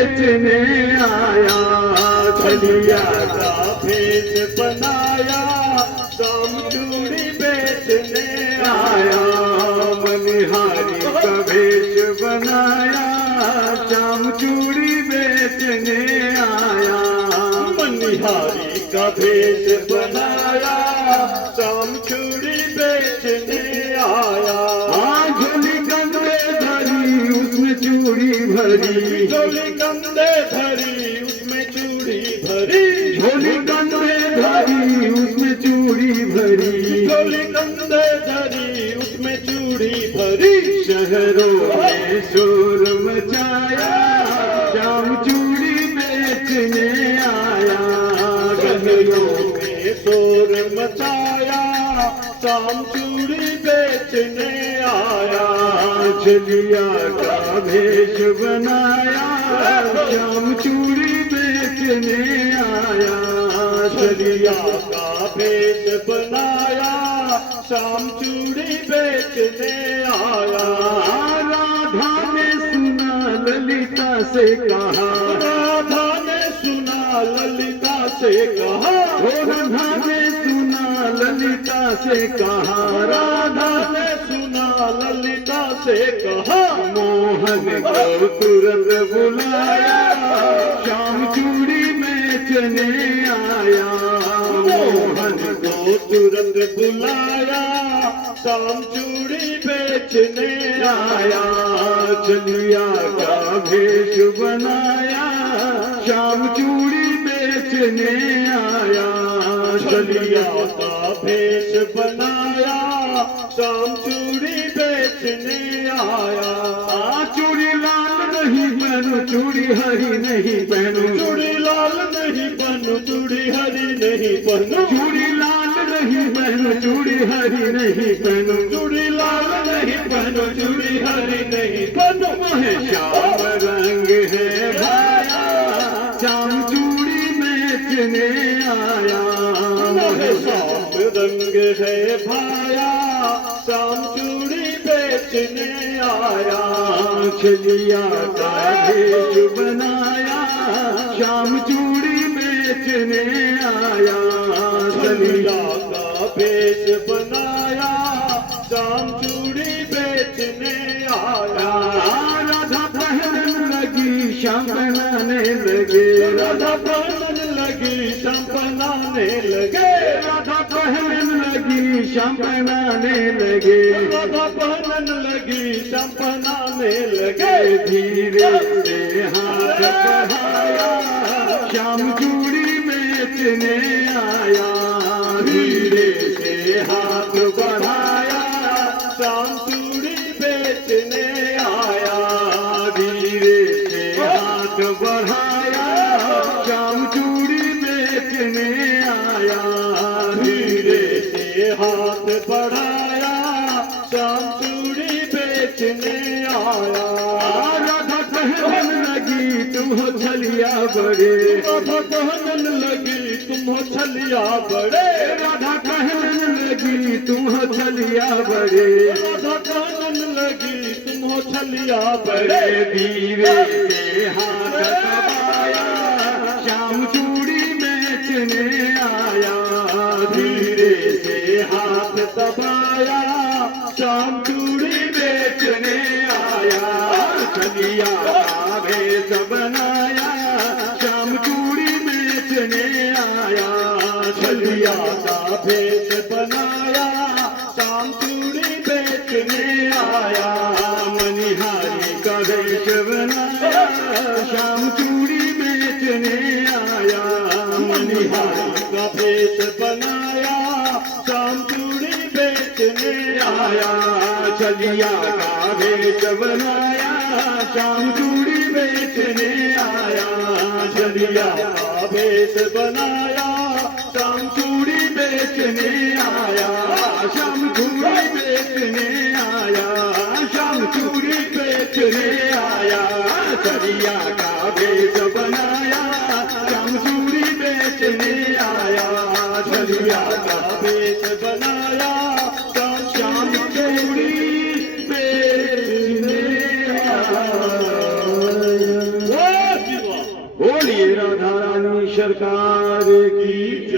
बेचने आया, छलिया का भेष बनाया, शाम चूड़ी बेचने आया। मनिहारी का भेष बनाया, शाम चूड़ी बेचने आया। मनिहारी का भेष बनाया, शाम चूड़ी बेचने आया। झोली कंधे धरी उसमें चूड़ी भरी, झोली कंधे धरी उसमें चूड़ी भरी, झोली कंधे धरी उसमें चूड़ी भरी, झोली कंधे धरी उसमें चूड़ी भरी। शहरों में शोर मचाया, शाम चूड़ी बेचने आया। शहरों में शोर मचाया, शाम चूड़ी बेचने आया। छलिया का भेष बनाया, शाम चूड़ी बेचने आया। छलिया का भेष बनाया, शाम चूड़ी बेचने आया। राधा ने सुना ललिता से कहा, राधा ने सुना ललिता से कहा, राधा ने सुना ललिता से कहा, राधा ने सुना ललिता से कहा। मोहन को तुरंत बुलाया, शाम चूड़ी बेचने आया। मोहन को तुरंत बुलाया, शाम चूड़ी बेचने आया। छलिया का भेष बनाया, शाम चूड़ी बेचने आया। छलिया का भेष बनाया, शाम चूड़ी बेचने आया। चूड़ी लाल नहीं पहनो, चूड़ी हरी नहीं पहनो, चूड़ी लाल नहीं पहनो, चूड़ी हरी नहीं पहनो, चूड़ी लाल नहीं पहनो, चूड़ी हरी नहीं पहनो, चूड़ी लाल नहीं पहनो, चूड़ी हरी नहीं पहनो। वह श्याम रंग है भाया, शाम चूड़ी बेचने आया। वह श्याम रंग है भाया, शाम चूड़ी बेचने आया। छलिया का भेष बनाया, शाम चूड़ी बेचने आया। छलिया का भेष बनाया, शाम चूड़ी बेचने आया। राधा पहनने लगी, श्याम पहनाने लगे, राधा पहनने लगी, श्याम पहनाने लगे, राधा पहनने लगी, श्याम पहनाने लगे, राधा पहनने लगी, श्याम पहनाने लगे। धीरे से हाथ बढ़ाया, श्याम चूड़ी बेचने आया। धीरे से हाथ बढ़ाया, श्याम चूड़ी बेचने आया। धीरे से हाथ बढ़ाया, श्याम चूड़ी बेचने आया। धीरे से हाथ बढ़ाया, श्याम चूड़ी बेचने आया। राधा कहने लगी तुम हो छलिया बड़े, राधा कहने लगी तुम हो छलिया बड़े, राधा कहने लगी तुम हो छलिया बड़े, राधा कहने लगी तुम हो छलिया बड़े। धीरे से हाथ दबाया, श्याम चूड़ी बेचने आया। धीरे से हाथ दबाया, शाम चूड़ी बेचने आया। छलिया का भेष बनाया, शाम चूड़ी बेचने आया। छलिया का भेष बनाया, शाम चूड़ी बेचने आया। मनिहारी का भेष बनाया, शाम चूड़ी बेचने आया। मनिहारी का भेष बनाया, शाम चूड़ी बेचने आया। छलिया का भेष बनाया, शाम चूड़ी बेचने आया। छलिया का भेष बनाया, शाम चूड़ी बेचने आया। शाम चूड़ी बेचने आया, शाम चूड़ी बेचने आया। छलिया का भेष बनाया, शाम चूड़ी बेचने आया। छलिया का भेष बनाया, शाम चूड़ी बेचने आया। राधा रानी सरकार की